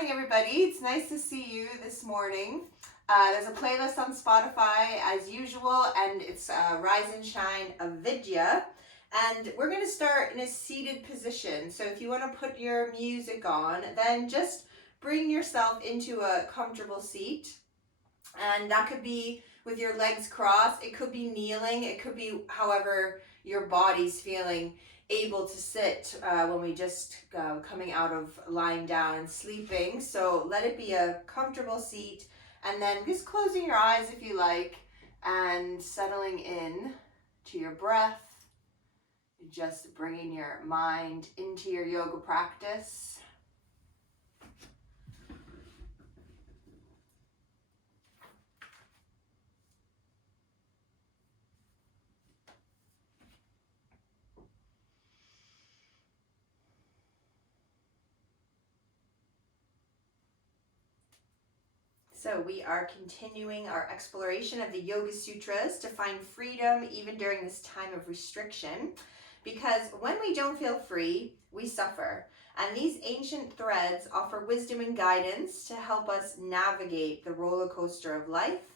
morning, everybody. It's nice to see you this morning. There's a playlist on Spotify as usual, and it's Rise and Shine Avidya. And we're going to start in a seated position. So if you want to put your music on, then just bring yourself into a comfortable seat. And that could be with your legs crossed. It could be kneeling. It could be however your body's feeling able to sit when we just coming out of lying down and sleeping. So let it be a comfortable seat, and then just closing your eyes if you like and settling in to your breath, just bringing your mind into your yoga practice. So we are continuing our exploration of the Yoga Sutras to find freedom even during this time of restriction, because when we don't feel free, we suffer. And these ancient threads offer wisdom and guidance to help us navigate the roller coaster of life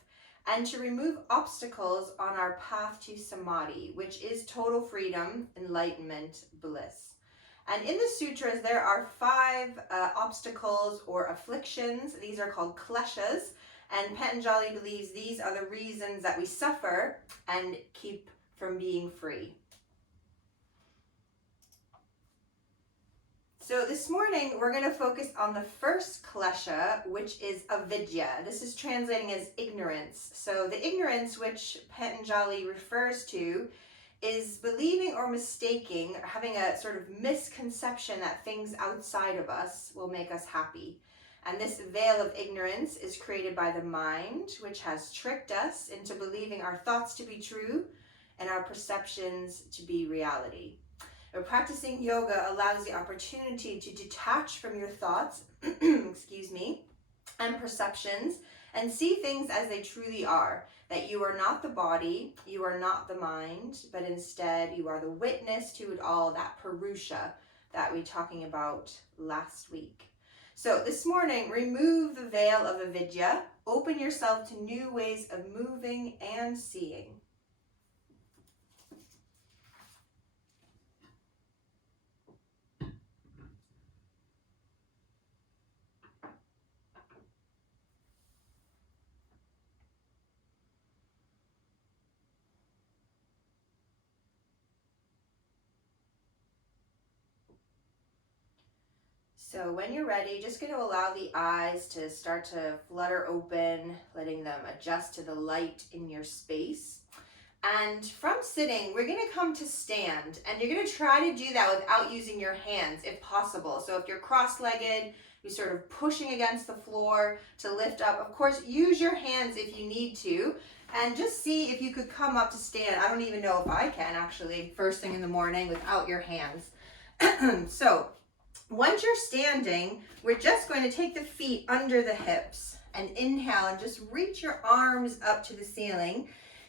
and to remove obstacles on our path to samadhi, which is total freedom, enlightenment, bliss. And in the sutras, there are 5 obstacles or afflictions. These are called kleshas. And Patanjali believes these are the reasons that we suffer and keep from being free. So this morning, we're going to focus on the first klesha, which is avidya. This is translating as ignorance. So the ignorance which Patanjali refers to is believing or mistaking, or having a sort of misconception that things outside of us will make us happy. And this veil of ignorance is created by the mind, which has tricked us into believing our thoughts to be true and our perceptions to be reality. Practicing yoga allows the opportunity to detach from your thoughts, and perceptions, and see things as they truly are. That you are not the body, you are not the mind, but instead you are the witness to it all, that Purusha that we were talking about last week. So this morning, remove the veil of avidya, open yourself to new ways of moving and seeing. So when you're ready, just going to allow the eyes to start to flutter open, letting them adjust to the light in your space. And from sitting, we're going to come to stand, and you're going to try to do that without using your hands if possible. So if you're cross-legged, you're sort of pushing against the floor to lift up. Of course, use your hands if you need to, and just see if you could come up to stand. I don't even know if I can actually, first thing in the morning without your hands. So once you're standing, we're just going to take the feet under the hips and inhale and just reach your arms up to the ceiling.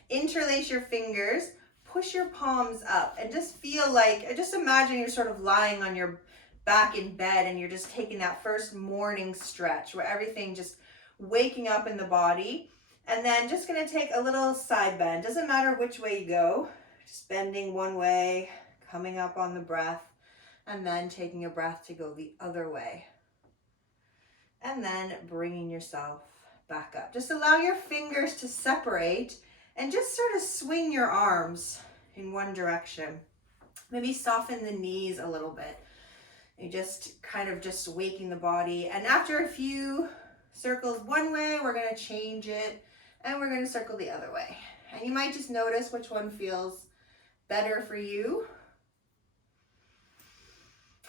Interlace your fingers, push your palms up, and just feel like, just imagine you're sort of lying on your back in bed and you're just taking that first morning stretch where everything just waking up in the body. And then just going to take a little side bend. Doesn't matter which way you go, just bending one way, coming up on the breath, and then taking a breath to go the other way. And then bringing yourself back up. Just allow your fingers to separate and just sort of swing your arms in one direction. Maybe soften the knees a little bit. You just kind of just waking the body. And after a few circles one way, we're going to change it and we're going to circle the other way. And you might just notice which one feels better for you.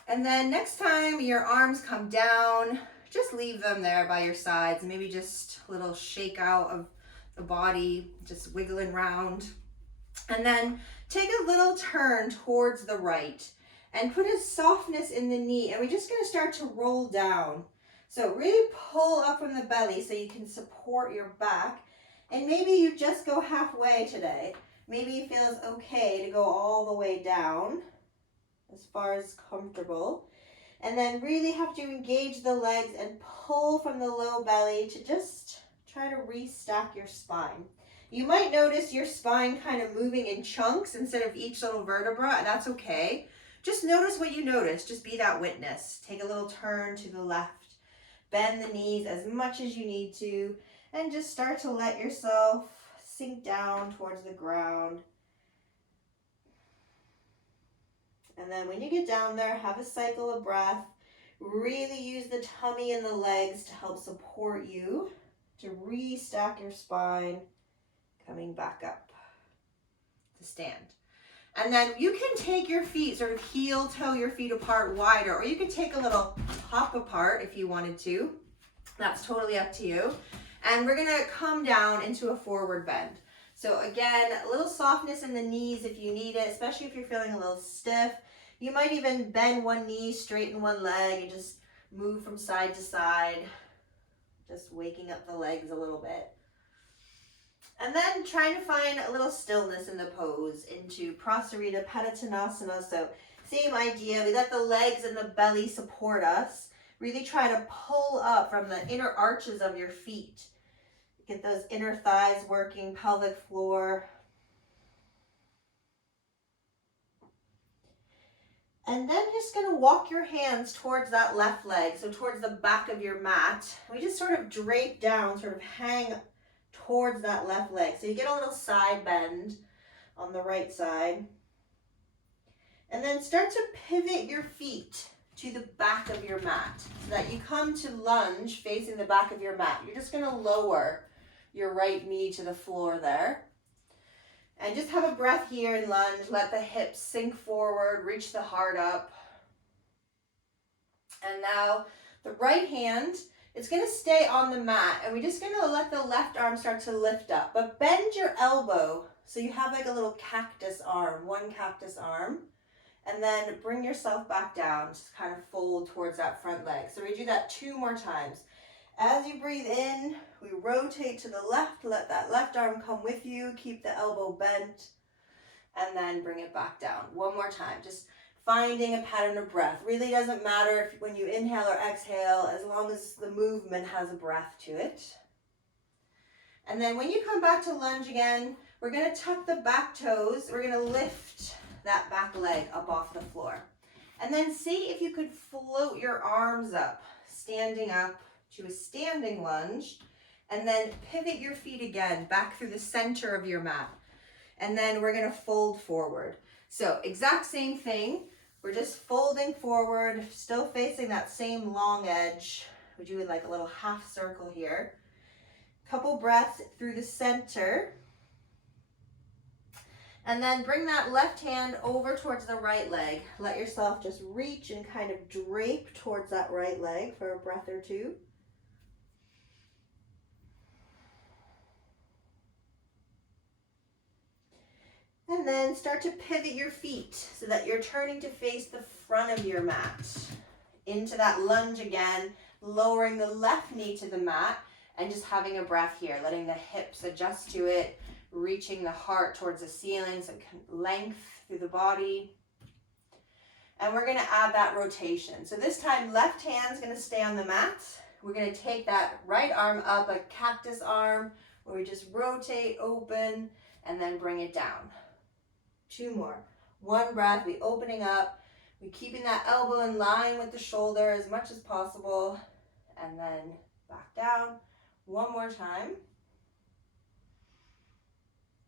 And then next time your arms come down, just leave them there by your sides. Maybe just a little shake out of the body, just wiggling around. And then take a little turn towards the right and put a softness in the knee. And we're just going to start to roll down. So really pull up from the belly so you can support your back. And maybe you just go halfway today. Maybe it feels okay to go all the way down as far as comfortable. And then really have to engage the legs and pull from the low belly to just try to restack your spine. You might notice your spine kind of moving in chunks instead of each little vertebra, and that's okay. Just notice what you notice. Just be that witness. Take a little turn to the left. Bend the knees as much as you need to, and just start to let yourself sink down towards the ground. And then when you get down there, have a cycle of breath. Really use the tummy and the legs to help support you, to restack your spine, coming back up to stand. And then you can take your feet, sort of heel toe your feet apart wider, or you can take a little hop apart if you wanted to. That's totally up to you. And we're gonna come down into a forward bend. So again, a little softness in the knees if you need it, especially if you're feeling a little stiff. You might even bend one knee, straighten one leg, and just move from side to side, just waking up the legs a little bit. And then trying to find a little stillness in the pose into Prosarita Patatanasama. So same idea, we let the legs and the belly support us. Really try to pull up from the inner arches of your feet. Get those inner thighs working, pelvic floor. And then just gonna walk your hands towards that left leg, so towards the back of your mat. We just sort of drape down, sort of hang towards that left leg. So you get a little side bend on the right side. And then start to pivot your feet to the back of your mat so that you come to lunge facing the back of your mat. You're just gonna lower your right knee to the floor there. And just have a breath here in lunge. Let the hips sink forward, reach the heart up. And now the right hand, it's gonna stay on the mat, and we're just gonna let the left arm start to lift up, but bend your elbow so you have like a little cactus arm, one cactus arm, and then bring yourself back down, just kind of fold towards that front leg. So we do that 2 more times. As you breathe in, we rotate to the left, let that left arm come with you, keep the elbow bent, and then bring it back down. 1 more time, just finding a pattern of breath. Really doesn't matter if when you inhale or exhale, as long as the movement has a breath to it. And then when you come back to lunge again, we're gonna tuck the back toes, we're gonna lift that back leg up off the floor. And then see if you could float your arms up, standing up to a standing lunge, and then pivot your feet again back through the center of your mat. And then we're gonna fold forward. So exact same thing, we're just folding forward, still facing that same long edge. We're doing like a little half circle here. Couple breaths through the center. And then bring that left hand over towards the right leg. Let yourself just reach and kind of drape towards that right leg for a breath or 2. And then start to pivot your feet so that you're turning to face the front of your mat. Into that lunge again, lowering the left knee to the mat and just having a breath here, letting the hips adjust to it, reaching the heart towards the ceiling, so length through the body. And we're gonna add that rotation. So this time, left hand's gonna stay on the mat. We're gonna take that right arm up, a cactus arm, where we just rotate, open, and then bring it down. 2 more. 1 breath, we opening up, we keeping that elbow in line with the shoulder as much as possible, and then back down. 1 more time.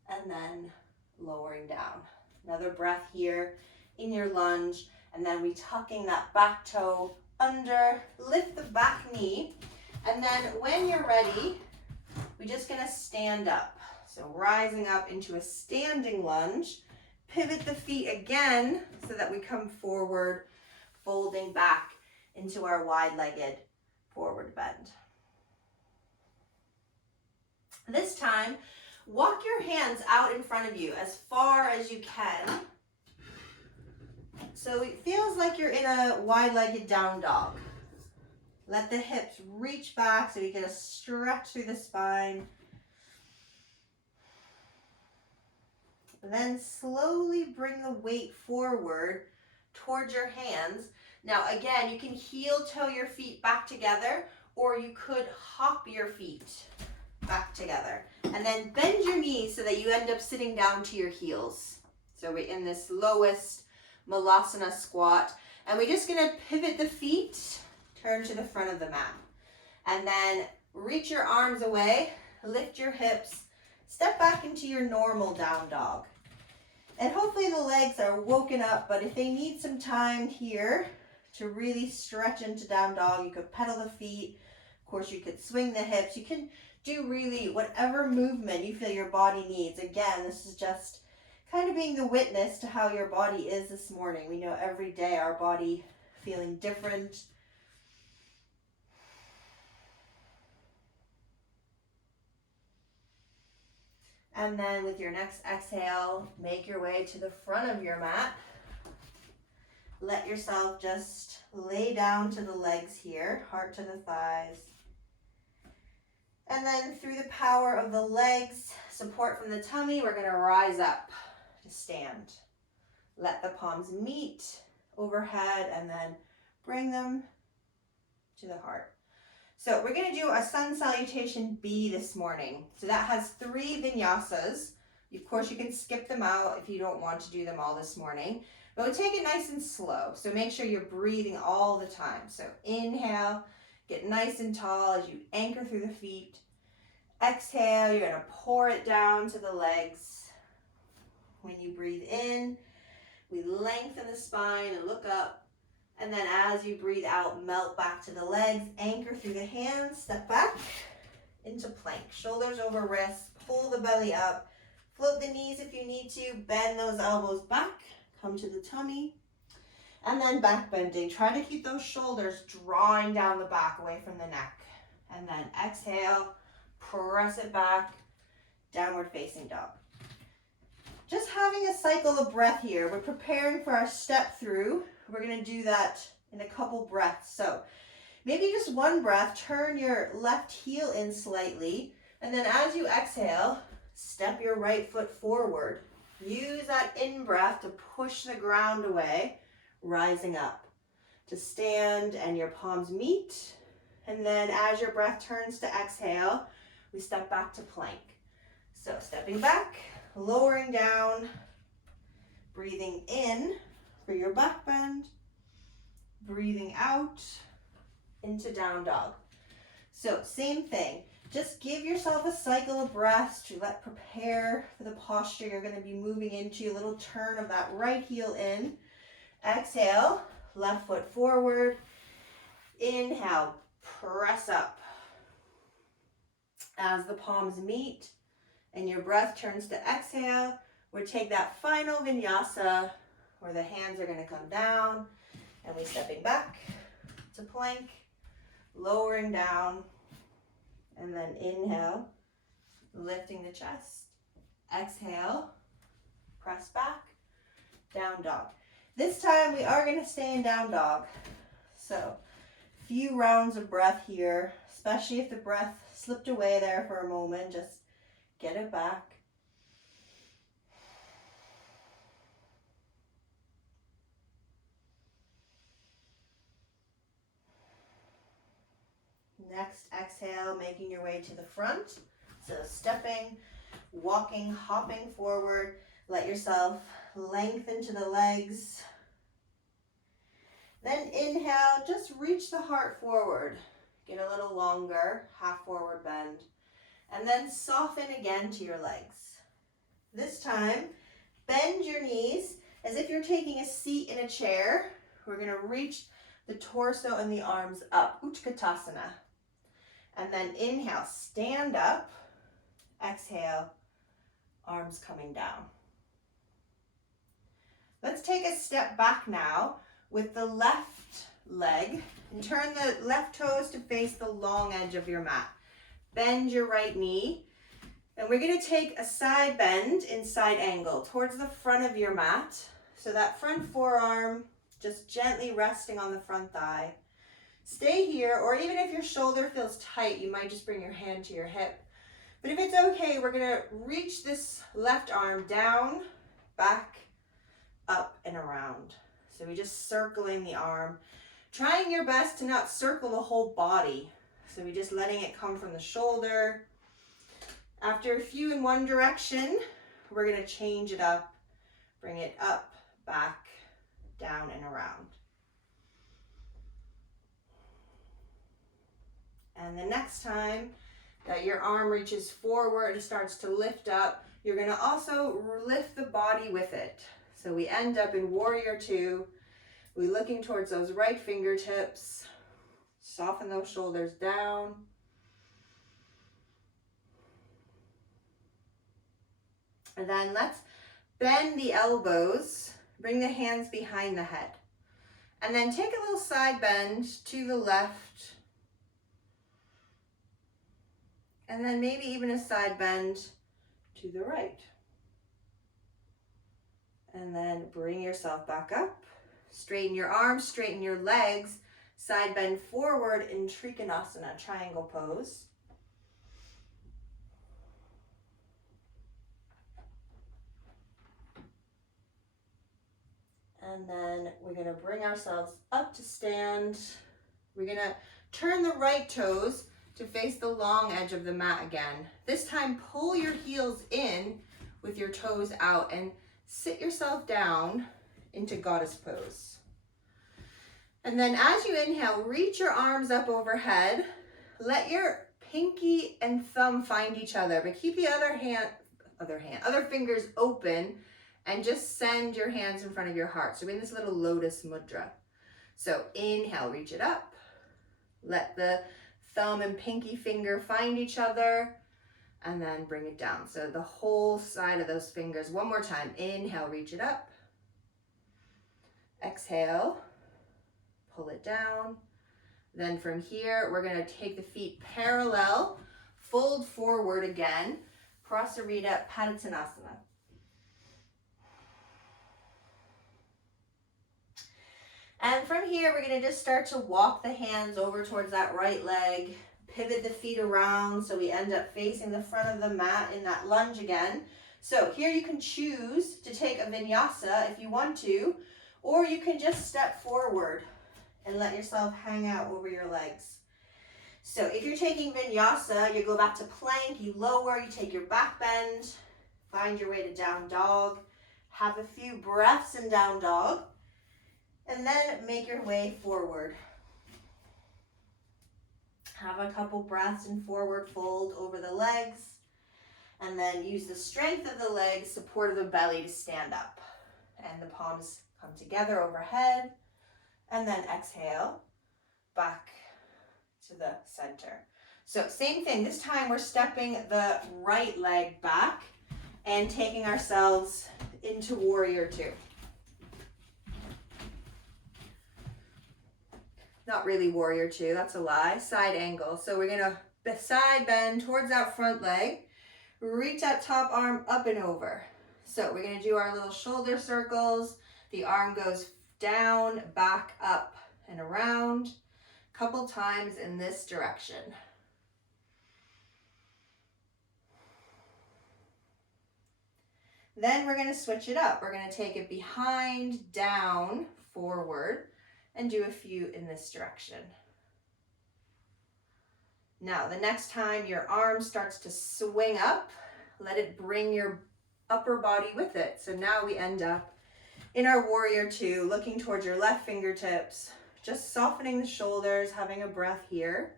And then lowering down. Another breath here in your lunge, and then we tucking that back toe under, lift the back knee, and then when you're ready, we're just gonna stand up. So rising up into a standing lunge, pivot the feet again so that we come forward, folding back into our wide-legged forward bend. This time, walk your hands out in front of you as far as you can. So it feels like you're in a wide-legged down dog. Let the hips reach back so you get a stretch through the spine. And then slowly bring the weight forward towards your hands Now again, you can heel toe your feet back together, or you could hop your feet back together. And then bend your knees so that you end up sitting down to your heels. So we're in this lowest Malasana squat. And we're just gonna pivot the feet, turn to the front of the mat. And then reach your arms away, lift your hips, step back into your normal down dog. And hopefully the legs are woken up, but if they need some time here to really stretch into down dog, you could pedal the feet. Of course, you could swing the hips. You can do really whatever movement you feel your body needs. Again, this is just kind of being the witness to how your body is this morning. We know every day our body feeling different. And then with your next exhale, make your way to the front of your mat. Let yourself just lay down to the legs here, heart to the thighs. And then through the power of the legs, support from the tummy, we're gonna rise up to stand. Let the palms meet overhead and then bring them to the heart. So we're gonna do a Sun Salutation Bee this morning. So that has 3 vinyasas. Of course, you can skip them out if you don't want to do them all this morning. But we'll take it nice and slow. So make sure you're breathing all the time. So inhale, get nice and tall as you anchor through the feet. Exhale, you're gonna pour it down to the legs. When you breathe in, we lengthen the spine and look up. And then as you breathe out, melt back to the legs, anchor through the hands, step back into plank. Shoulders over wrists, pull the belly up, float the knees if you need to, bend those elbows back, come to the tummy, and then back bending. Try to keep those shoulders drawing down the back away from the neck. And then exhale, press it back, downward facing dog. Just having a cycle of breath here. We're preparing for our step through. We're gonna do that in a couple breaths. So maybe just one breath, turn your left heel in slightly, and then as you exhale, step your right foot forward. Use that in-breath to push the ground away, rising up to stand and your palms meet. And then as your breath turns to exhale, we step back to plank. So stepping back, lowering down, breathing in for your back bend, breathing out into down dog. So same thing, just give yourself a cycle of breaths to prepare for the posture you're going to be moving into. A little turn of that right heel in. Exhale, left foot forward. Inhale, press up. As the palms meet and your breath turns to exhale, we take that final vinyasa where the hands are going to come down and we're stepping back to plank, lowering down, and then inhale, lifting the chest. Exhale, press back, down dog. This time we are going to stay in down dog. So few rounds of breath here, especially if the breath slipped away there for a moment, just get it back. Next, exhale, making your way to the front. So stepping, walking, hopping forward. Let yourself lengthen to the legs. Then inhale, just reach the heart forward. Get a little longer, half forward bend. And then soften again to your legs. This time, bend your knees as if you're taking a seat in a chair. We're going to reach the torso and the arms up, Utkatasana. And then inhale, stand up. Exhale, arms coming down. Let's take a step back now with the left leg and turn the left toes to face the long edge of your mat. Bend your right knee, and we're going to take a side bend in side angle towards the front of your mat. So that front forearm just gently resting on the front thigh. Stay here, or even if your shoulder feels tight, you might just bring your hand to your hip. But if it's okay, we're gonna reach this left arm down, back, up, and around. So we're just circling the arm, trying your best to not circle the whole body. So we're just letting it come from the shoulder. After a few in one direction, we're going to change it up, bring it up, back, down, and around. And the next time that your arm reaches forward and starts to lift up, you're going to also lift the body with it. So we end up in Warrior Two. We're looking towards those right fingertips. Soften those shoulders down. And then let's bend the elbows, bring the hands behind the head. And then take a little side bend to the left. And then maybe even a side bend to the right. And then bring yourself back up. Straighten your arms, straighten your legs. Side bend forward in Trikonasana, triangle pose. And then we're going to bring ourselves up to stand. We're going to turn the right toes to face the long edge of the mat again. This time, pull your heels in with your toes out and sit yourself down into goddess pose. And then as you inhale, reach your arms up overhead. Let your pinky and thumb find each other, but keep the other fingers open and just send your hands in front of your heart. So we're in this little lotus mudra. So inhale, reach it up. Let the thumb and pinky finger find each other and then bring it down. So the whole side of those fingers. One more time. Inhale, reach it up. Exhale, pull it down. Then from here, we're going to take the feet parallel, fold forward again. Prosarita Patatanasama. And from here, we're going to just start to walk the hands over towards that right leg, pivot the feet around so we end up facing the front of the mat in that lunge again. So here you can choose to take a vinyasa if you want to, or you can just step forward and let yourself hang out over your legs. So if you're taking vinyasa, you go back to plank, you lower, you take your back bend, find your way to down dog, have a few breaths in down dog, and then make your way forward. Have a couple breaths in forward fold over the legs, and then use the strength of the legs, support of the belly to stand up. And the palms come together overhead, and then exhale, back to the center. So same thing, this time we're stepping the right leg back and taking ourselves into Warrior Two. Not really Warrior Two, that's a lie. Side angle. So we're gonna side bend towards that front leg. Reach that top arm up and over. So we're gonna do our little shoulder circles. The arm goes down, back, up, and around. A couple times in this direction. Then we're gonna switch it up. We're gonna take it behind, down, forward, and do a few in this direction. Now, the next time your arm starts to swing up, let it bring your upper body with it. So now we end up in our Warrior Two, looking towards your left fingertips, just softening the shoulders, having a breath here.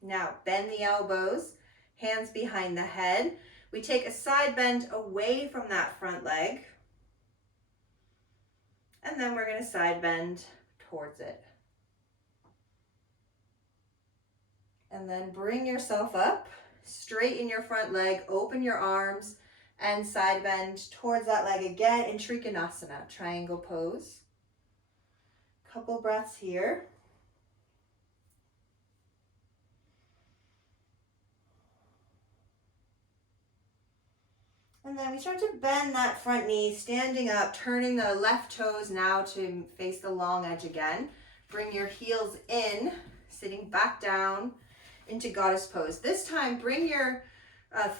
Now, bend the elbows, hands behind the head. We take a side bend away from that front leg. And then we're going to side bend towards it. And then bring yourself up, straighten your front leg, open your arms, and side bend towards that leg again in Trikonasana, triangle pose. Couple breaths here. And then we start to bend that front knee, standing up, turning the left toes now to face the long edge again. Bring your heels in, sitting back down into goddess pose. This time, bring your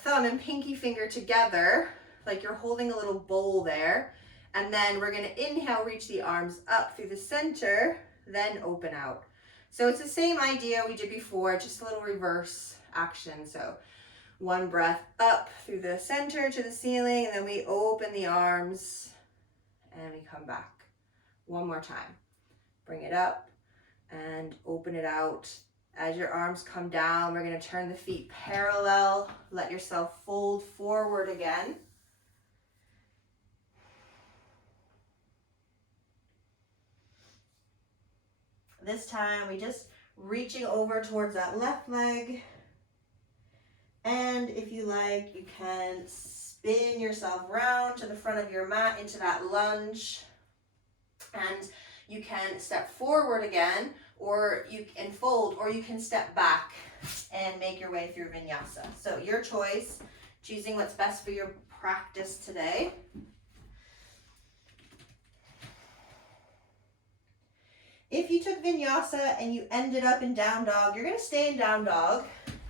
thumb and pinky finger together. like you're holding a little bowl there. And then we're gonna inhale, reach the arms up through the center, then open out. So it's the same idea we did before, just a little reverse action. So one breath up through the center to the ceiling, and then we open the arms and we come back. One more time. Bring it up and open it out. As your arms come down, we're going to turn the feet parallel. Let yourself fold forward again. This time, we just reaching over towards that left leg. And if you like, you can spin yourself round to the front of your mat into that lunge. And you can step forward again, or you can fold, or you can step back and make your way through vinyasa. So your choice, choosing what's best for your practice today. If you took vinyasa and you ended up in down dog, you're going to stay in down dog.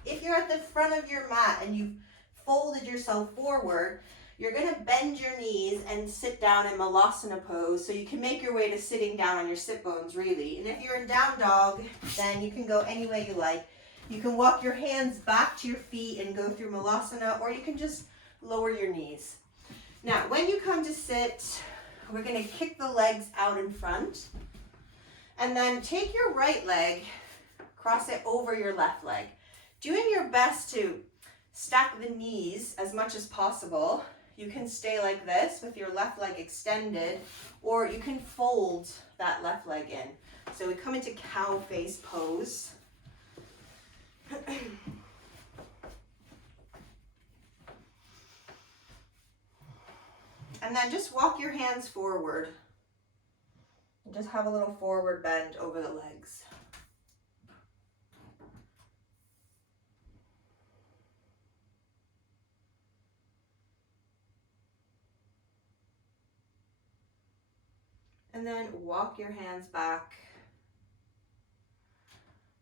If you're at the front of your mat and you've folded yourself forward, you're going to bend your knees and sit down in Malasana pose, so you can make your way to sitting down on your sit bones, really. And if you're in down dog, then you can go any way you like. You can walk your hands back to your feet and go through Malasana, or you can just lower your knees. Now, when you come to sit, we're going to kick the legs out in front. And then take your right leg, cross it over your left leg. Doing your best to stack the knees as much as possible. You can stay like this with your left leg extended, or you can fold that left leg in. So we come into cow face pose. And then just walk your hands forward. And just have a little forward bend over the legs. And then walk your hands back.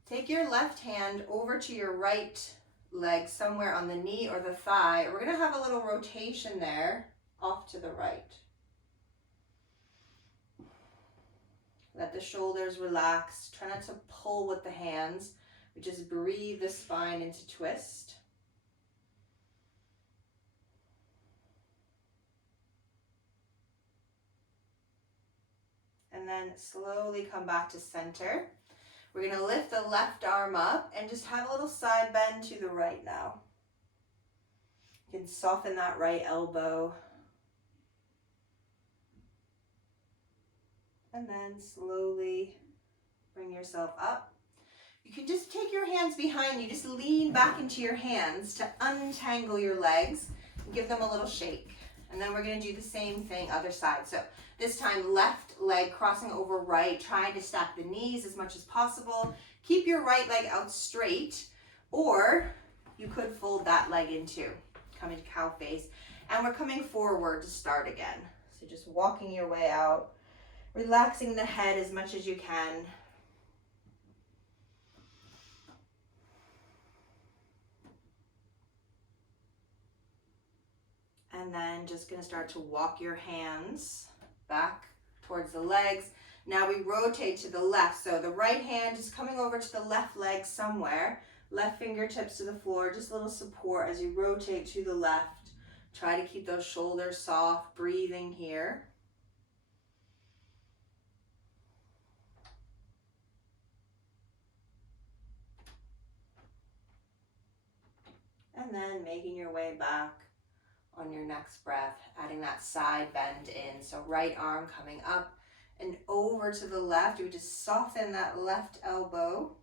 Take your left hand over to your right leg, somewhere on the knee or the thigh. We're going to have a little rotation there, off to the right. Let the shoulders relax. Try not to pull with the hands, but just breathe the spine into twist. And then slowly come back to center. We're going to lift the left arm up and just have a little side bend to the right now. You can soften that right elbow. And then slowly bring yourself up. You can just take your hands behind you. Just lean back into your hands to untangle your legs and give them a little shake. And then we're going to do the same thing other side. So this time left leg crossing over right, trying to stack the knees as much as possible. Keep your right leg out straight, or you could fold that leg in too. Come into cow face. And we're coming forward to start again. So just walking your way out, relaxing the head as much as you can. And then just going to start to walk your hands back towards the legs. Now we rotate to the left. So the right hand is coming over to the left leg somewhere. Left fingertips to the floor, just a little support as you rotate to the left. Try to keep those shoulders soft, breathing here. And then making your way back on your next breath, adding that side bend in. So right arm coming up and over to the left. You would just soften that left elbow.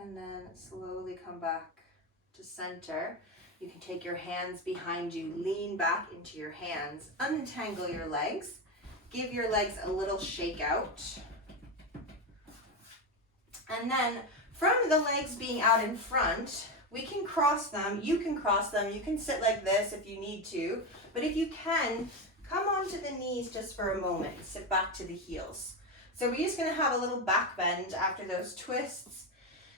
And then slowly come back to center. You can take your hands behind you, lean back into your hands, untangle your legs. Give your legs a little shake out. And then from the legs being out in front, we can cross them. You can cross them. You can sit like this if you need to. But if you can, come onto the knees just for a moment. Sit back to the heels. So we're just gonna have a little back bend after those twists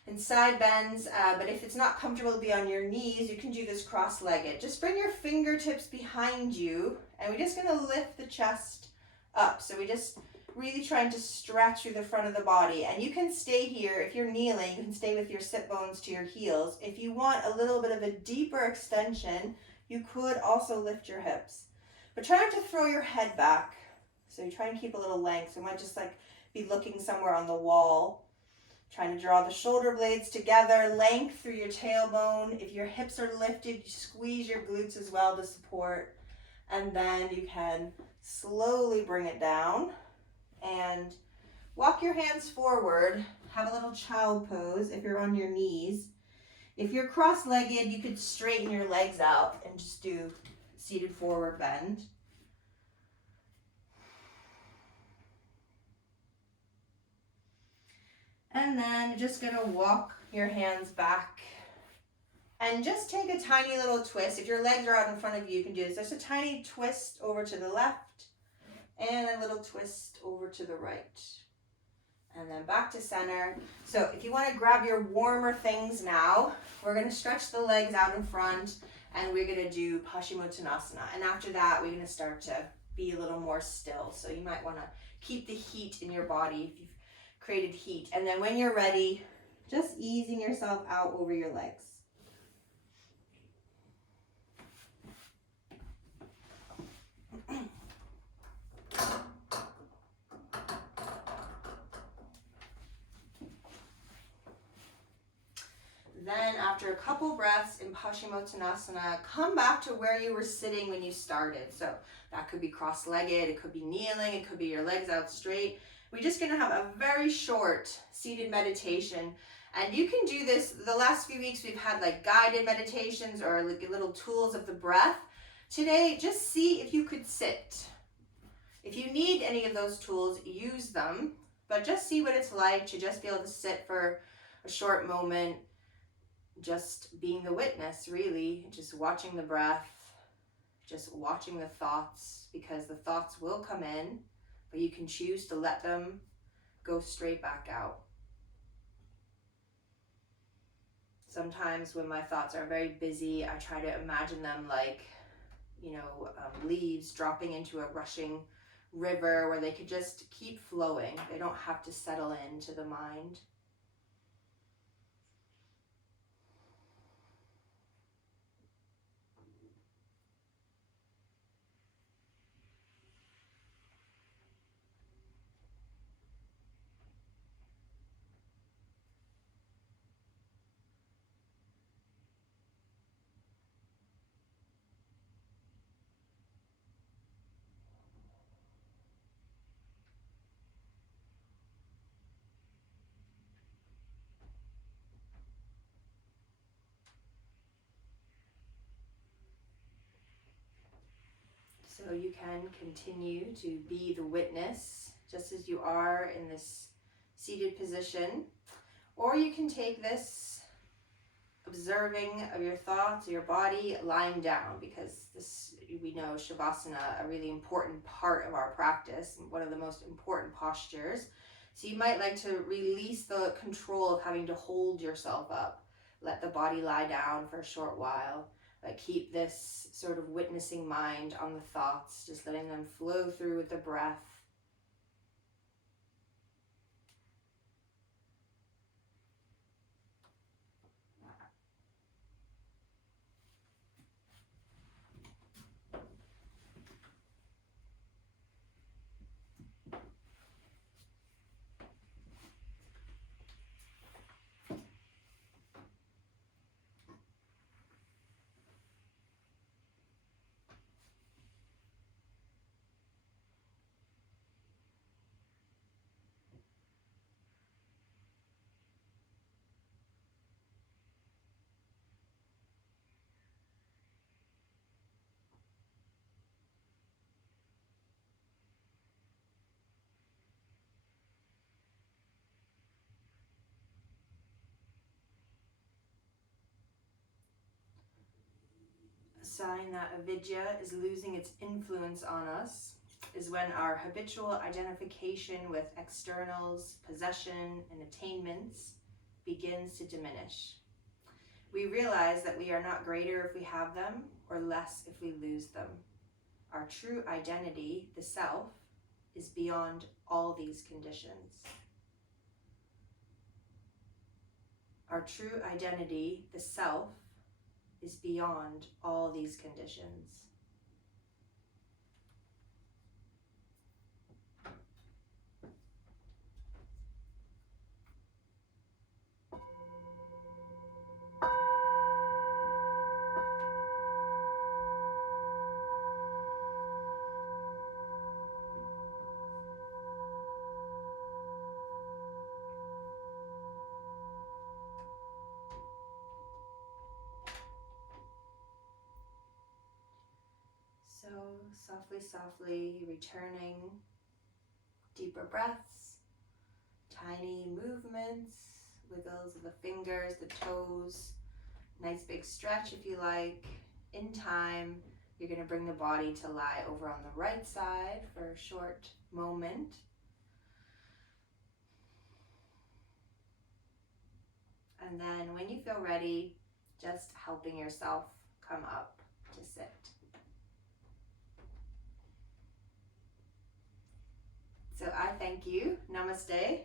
and side bends, but if it's not comfortable to be on your knees, you can do this cross-legged. Just bring your fingertips behind you, and we're just gonna lift the chest up. So we just really trying to stretch through the front of the body. And you can stay here, if you're kneeling, you can stay with your sit bones to your heels. If you want a little bit of a deeper extension, you could also lift your hips. But try not to throw your head back. So you try and keep a little length. So you might just like be looking somewhere on the wall. Trying to draw the shoulder blades together, length through your tailbone. If your hips are lifted, you squeeze your glutes as well to support. And then you can slowly bring it down and walk your hands forward. Have a little child pose if you're on your knees. If you're cross-legged, you could straighten your legs out and just do seated forward bend. And then you're just gonna walk your hands back and just take a tiny little twist. If your legs are out in front of you, you can do this. Just a tiny twist over to the left and a little twist over to the right. And then back to center. So if you wanna grab your warmer things now, we're gonna stretch the legs out in front and we're gonna do Paschimottanasana. And after that, we're gonna start to be a little more still. So you might wanna keep the heat in your body if you've created heat. And then when you're ready, just easing yourself out over your legs. Then after a couple breaths in Paschimottanasana, come back to where you were sitting when you started. So that could be cross-legged, it could be kneeling, it could be your legs out straight. We're just gonna have a very short seated meditation. And you can do this, the last few weeks we've had like guided meditations or like little tools of the breath. Today, just see if you could sit. If you need any of those tools, use them, but just see what it's like to just be able to sit for a short moment, just being the witness, really, just watching the breath, just watching the thoughts, because the thoughts will come in, but you can choose to let them go straight back out. Sometimes when my thoughts are very busy, I try to imagine them like, leaves dropping into a rushing river where they could just keep flowing. They don't have to settle into the mind. So you can continue to be the witness just as you are in this seated position, or you can take this observing of your thoughts, your body, lying down, because this, we know Savasana, a really important part of our practice, one of the most important postures. So you might like to release the control of having to hold yourself up. Let the body lie down for a short while. But keep this sort of witnessing mind on the thoughts, just letting them flow through with the breath. Sign that Avidya is losing its influence on us. is when our habitual identification with externals, possession, and attainments begins to diminish. We realize that we are not greater if we have them or less if we lose them. Our true identity, the self, is beyond all these conditions. Our true identity, the self, is beyond all these conditions. So softly, softly returning, deeper breaths, tiny movements, wiggles of the fingers, the toes, nice big stretch if you like. In time, you're going to bring the body to lie over on the right side for a short moment. And then when you feel ready, just helping yourself come up to sit. So I thank you. Namaste.